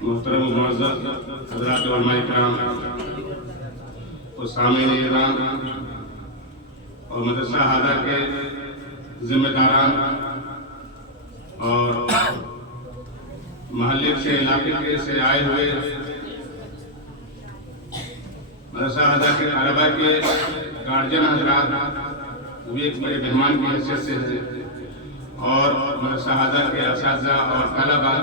محترم و معزز حضرات علماء کرام اور سامعین اکرام اور مدرسہ ہادہ کے ذمہ داران اور محلے سے علاقے سے آئے ہوئے مدرسہ ہادہ کے طلباء کے گارجین حضرات بھی ایک بڑے مہمان کی حیثیت سے ہیں، اور مدرسہ ہادہ کے اساتذہ اور طلباء،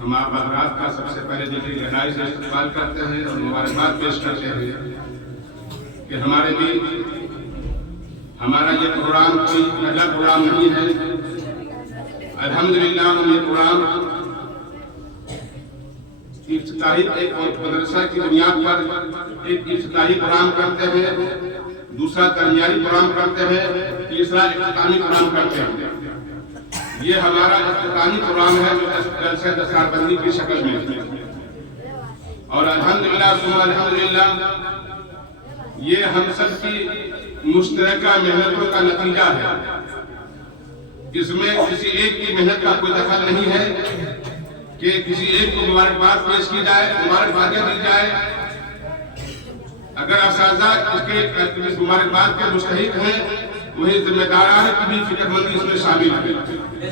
ہم آپ حضرات کا سب سے پہلے دل کی گہرائی سے استقبال کرتے ہیں اور مبارکباد پیش کرتے ہیں کہ ہمارے بھی ہمارا یہ پروگرام کوئی پہلا پروگرام نہیں ہے۔ الحمدللہ ہم یہ پروگرام افتتاحی ایک مدرسہ کی بنیاد پر ایک افتتاحی پروگرام کرتے ہیں، دوسرا ترمیائی پروگرام کرتے ہیں، تیسرا اختتامی پروگرام کرتے ہیں۔ یہ ہمارا اختتامی پروگرام ہے جو جلسہ دستار بندی کی شکل میں ہے، اور الحمدللہ ثم الحمدللہ یہ ہم سب کی مشترکہ محنتوں کا نتیجہ ہے۔ اس میں کسی ایک کی محنت کا کوئی دخل نہیں ہے کہ کسی ایک کو مبارکباد پیش کی جائے، مبارکبادیں دی جائے۔ اگر اساتذہ اس مبارکباد کے مستحق ہیں، وہی ذمہ داران کی بھی فکر مندی اس میں شامل ہے۔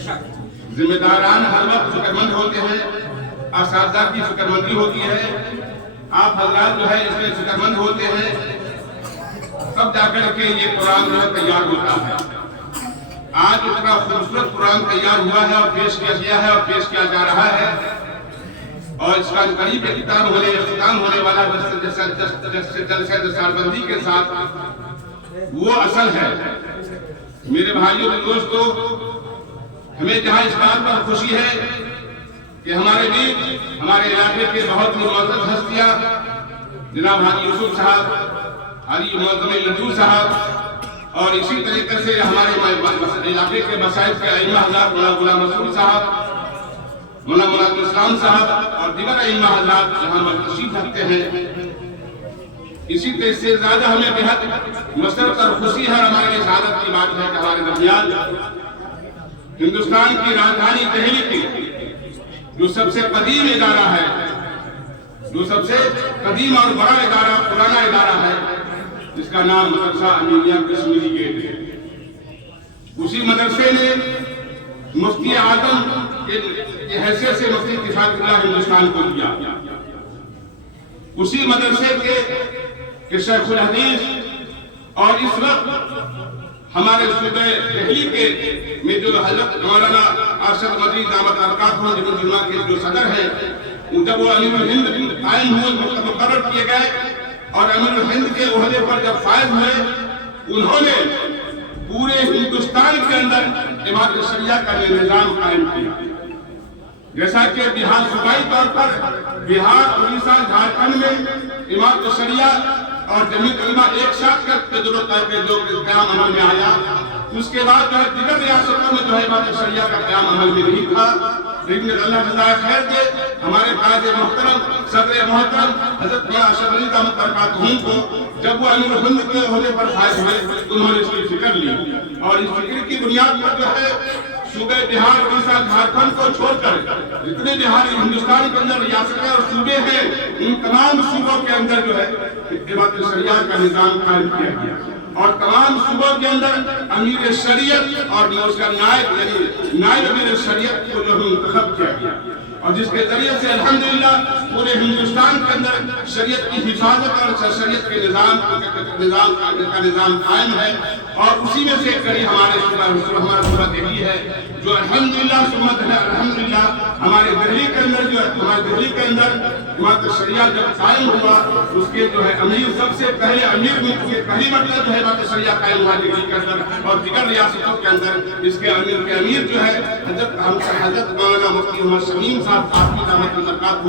ذمہ داران ہر وقت فکر مند ہوتے ہیں، اساتذہ کی فکر مندی ہوتی ہے، آپ حضرات جو ہے اس میں فکر مند ہوتے ہیں، تب جا کر کے یہ پروگرام جو ہے تیار ہوتا ہے۔ آج اتنا خوبصورت پروگرام تیار ہوا ہے اور پیش کیا گیا ہے اور پیش کیا جا رہا ہے، اور اس کا قریب اختتام ہونے والا جلسہ دستار بندی کے ساتھ وہ اصل ہے۔ میرے بھائیوں اور دوستو، ہمیں جہاں اس بات پر خوشی ہے کہ ہمارے علاقے کے بہت ہی معزز ہستیاں جناب حاجی یوسف صاحب، حاجی معظم لطو صاحب، اور اسی طریقے سے ہمارے علاقے کے مسائل کے ائمہ حضرات مولانا غلام رسول صاحب، مولانا مراد اسلام صاحب اور دیگر ائمہ حضرات یہاں تشریف رکھتے ہیں۔ اسی طرح سے زیادہ ہمیں بہت مسرت اور خوشی ہے، اور ہمارے لیے سعادت کی بات ہے کہ ہمارے درمیان ہندوستان کی راجدھانی دہلی کی جو سب سے قدیم ادارہ ہے، جو سب سے قدیم اور بڑا ادارہ، پرانا ادارہ ہے، جس کا نام مدرسہ امیریہ کشمیری گیٹ ہے، اسی مدرسے نے مفتی اعظم کی حیثیت سے مفتی اتفاق اللہ ہندوستان کو دیا۔ اسی مدرسے کے شیخ الحدیث، اور اس وقت ہمارے صوبہ دہلی کے میں جو حضرت مولانا ارشد مدنی دامت برکاتہ کے جو صدر ہیں، جب وہ امیر الہند قائم ہوئے، مقرر کیے گئے، اور امیر الہند کے عہدے پر جب فائز ہوئے، انہوں نے پورے ہندوستان کے اندر امامت شریعہ کا نظام قائم کیا۔ جیسا کہ بہار صوبائی طور پر بہار، اڑیسہ، جھارکھنڈ میں امامت شریعہ اور جمعیت علماء ایک ساتھ کر کے جو قیام عمل میں آیا، اس کے بعد جو ہے دیگر ریاستوں میں جو ہے امامت شریعہ کا قیام عمل میں نہیں تھا، لیکن اللہ جزائے خیر دے ہمارے قائد محترم صدر محترم حضرت مولانا ارشد علی دامت برکاتہ کو جب وہ امیر الہند کے عہدے پر فائز ہوئے، انہوں نے اس کی فکر لی، اور اس فکر کی بنیاد پر جو ہے صوبے بہار، اڑیسہ، جھارکھنڈ کو چھوڑ کر جتنے بہار ہندوستان کے اندر ریاستیں اور صوبے ہیں، ان تمام صوبوں کے اندر جو ہے امامت شریعہ کا نظام قائم کیا گیا، اور تمام صوبوں کے اندر امیر شریعت اور اس کا نائب امیر شریعت کو جو منتخب کیا گیا، اور جس کے ذریعے سے الحمدللہ پورے ہندوستان کے اندر شریعت کی حفاظت اور شریعت کے نظام قائم ہے، اور اسی میں سے کڑی ہمارا صوبہ دہلی ہے، جو الحمدللہ سمت ہے۔ الحمدللہ ہمارے دہلی کے اندر امامت شریعہ جب قائم ہوا، اس کے جو ہے امیر سب سے پہلے امیر پہلی مرتبہ جو ہے امامت شریعہ قائم ہوا دہلی کے اندر، اور دیگر ریاستوں کے اندر اس کے امیر جو ہے حضرت مولانا مفتی محمد شمیم صاحب قاسمی دامت برکاتہ،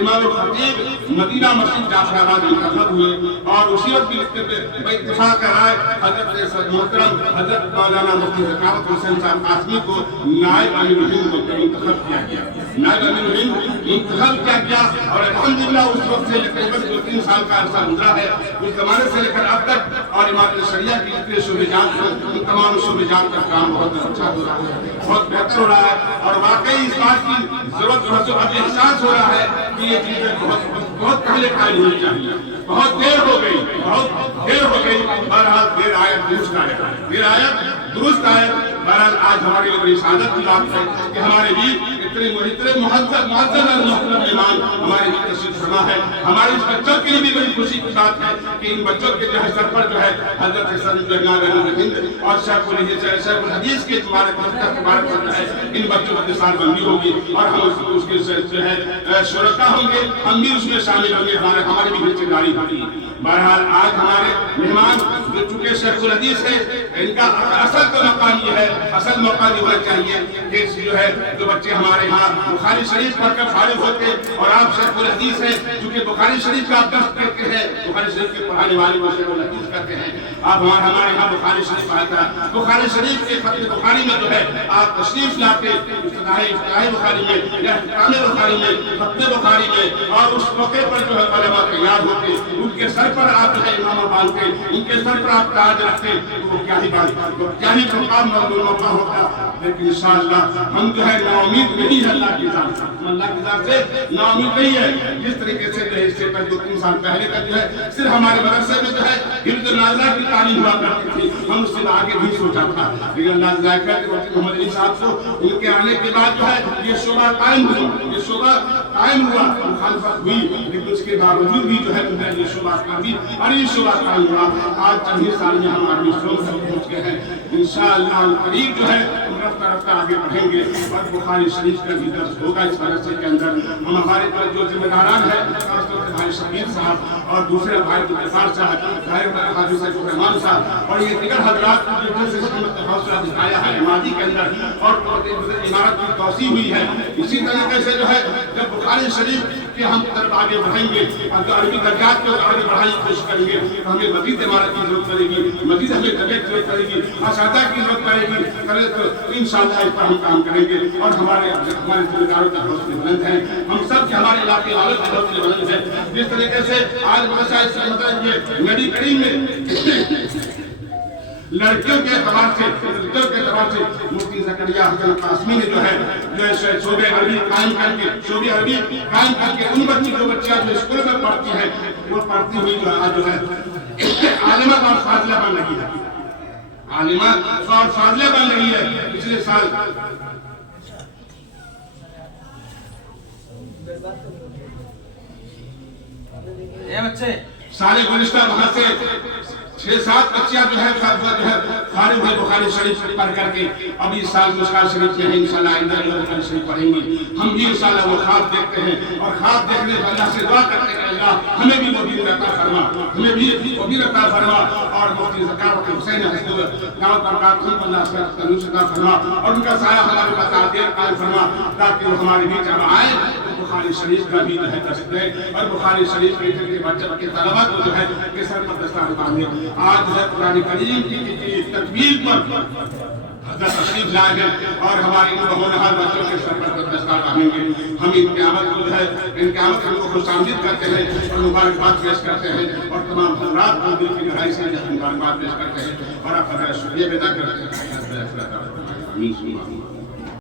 امام الخطیب مدینہ مسجد جعفر آباد منتخب ہوئے، اور اسی وقت اتفاق رائے حضرت محترم حضرت مولانا مفتی ذکاوت حسین صاحب قاسمی کو نائب امیر الہند کو منتخب کیا گیا۔ नायब अमीर हिंद इंतखाब किया गया और अल्हम्दुलिल्लाह उस वक्त से तकरीबन 2-3 साल का अरसा गुजरा है। उस जमाने से लेकर अब तक और इमारत शरिया की जितने शोबेजात हैं उन तमाम शोबेजात का काम बहुत अच्छा हो रहा है, बहुत बेहतर हो रहा है। और वाकई इस बात की जरूरत जो अब एहसास हो रहा है कि ये चीजें बहुत पहले कायम होनी चाहिए। बहुत देर हो गई, बहुत देर हो गई। बहरहाल देर आयत दुरुस्त आयत, देर आयत दुरुस्त आयत। बहरहाल आज हमारे लिए बड़ी सादत की बात है कि हमारे वीर इतने मुअज़्ज़ज़ मेहमान हमारे बीच तशरीफ फरमा है। हमारे इस बच्चों के लिए भी बड़ी खुशी की बात है कि इन बच्चों के जो है सर पर जो है हज़रत सल्लल्लाहु और शेखुल हदीस के मुबारक जो है इन बच्चों की सालबंदी होगी और हम उसके जो है शुरका होंगे, हम भी उसमें शामिल होंगे, हमारी भी हिस्सेदारी होगी। बहरहाल आज हमारे मेहमान जो चूंकि शेखुल हदीस है, इनका असल तो मकाम ये है, असल मौका ये होना चाहिए कि जो है जो बच्चे हमारे यहाँ बुखारी शरीफ पढ़कर फारिग होते और आप शेखुल हदीस है, चूंकि बुखारी शरीफ का आप दर्स देते हैं, बुखारी शरीफ के पढ़ाने वाले को शेखुल हदीस कहते हैं। आप हमारे यहाँ बुखारी शरीफ आता है, बुखारी शरीफ के खत्म बुखारी में जो है आप तशरीफ लाते इफ्तिताही बुखारी में या इख्तितामी बुखारी में, खत्म बुखारी में, और उस मौके पर जो है उलमा तैयार होते, उनके सर पर आप जो है इमामा बांधते, उनके सर पर आप ताज रखते, वो क्या ही बात, वो क्या ही मुकाम मौका होता। लेकिन इंशाअल्लाह हम जो है नाउमीद नहीं है अल्लाह की जात से, अल्लाह की जात से नाउमीद नहीं है। जिस तरीके से जो है इससे 2-3 साल पहले तक जो है सिर्फ हमारे मदरसे में जो है हिफ्ज़ नाज़ा की तालीम हुआ करती थी, हम उससे आगे भी सोचा था। लेकिन अल्लाह ज़ायका के मोहम्मद अली साहब को उनके आने के बाद जो है ये शोबा कायम हुआ, ये शोबा कायम हुआ, मुखालफत हुई, लेकिन उसके बावजूद भी जो है ये शोबा कायम और ये शोबा कायम हुआ। आज 40 साल में हम आर्मी शोब तक पहुँच गए हैं। इंशाअल्लाह करीब जो है रफ्ता रफ्ता आगे बढ़ेंगे और बुखारी शरीफ का भी दर्स होगा इस मदरसे के अंदर। हम हमारे पर जो जिम्मेदारान है खासतौर से भाई शबीर साहब और दूसरे भाई गुलजार साहब, भाई हाजी सैयद रहमान साहब और ये दिगर हजरात जो हौसला दिखाया है इमारती के अंदर और इमारत की तोसी हुई है। इसी तरीके से जो है जब बुखारी शरीफ के हम तरफ आगे बढ़ेंगे और अरबी दर्जात को आगे बढ़ाने की कोशिश करेंगे तो हमें मजीद इमारत की जरूरत पड़ेगी, मजीद हमें जगह की जरूरत पड़ेगी, असातिज़ा की जरूरत पड़ेगी। तो इंशाअल्लाह इस पर हम काम करेंगे और हमारे जिम्मेदारों का हौसले बुलंद है, हम सब के हमारे इलाके वालों के हौसले बुलंद है। जिस तरीके से आज मतलब ये नबी करीम में लड़कियों के एतबार से मुफ्ती ज़करिया हसन कासमी ने जो है शोबे अरबी कायम करके उन बच्चियां जो स्कूल में पढ़ती हैं वो पढ़ती हुई जो आज जो है आलिमा और फाजिला बन रही है, आलिमा और फाजिला बन रही है। पिछले साल बच्चे सारे गुलिस्ता वहां से 6-7 बच्चियां जो है फारिग हुई बुखारी शरीफ पढ़ करके अभी इस साल मुश्किल शरीफ में है। इंशाअल्लाह आइंदा बुखारी शरीफ पढ़ेंगे। हम भी इंशाअल्लाह वो ख्वाब देखते हैं और ख्वाब देखने पर अल्लाह से दुआ करते हैं अल्लाह हमें भी वो दिन अता फरमा, हमें भी वो दिन अता फरमा और मुफ्ती ज़कात हुसैन दावत बरकत अल्लाह से तनुस अता फरमा और उनका साया हमारे पास आते कायम फरमा ताकि वो हमारे बीच अब आए। बुखारी शरीफ का भी जो है दस्त है और बुखारी शरीफ के बच्चे के तलबा को जो है के सर पर दस्तार बांधे। आज है कुरान करीम की तकमील पर हज़रत तशरीफ लाए हैं और हमारे होनहार बच्चों के सर पर दस्तार बांधेंगे। हम इन क़यामत को जो है इन क़यामत को खुशामदीद करते हैं और मुबारकबाद पेश करते हैं और तमाम हज़रात को दिल की गहराई से मुबारकबाद पेश करते हैं और आप शुक्रिया अदा करते हैं।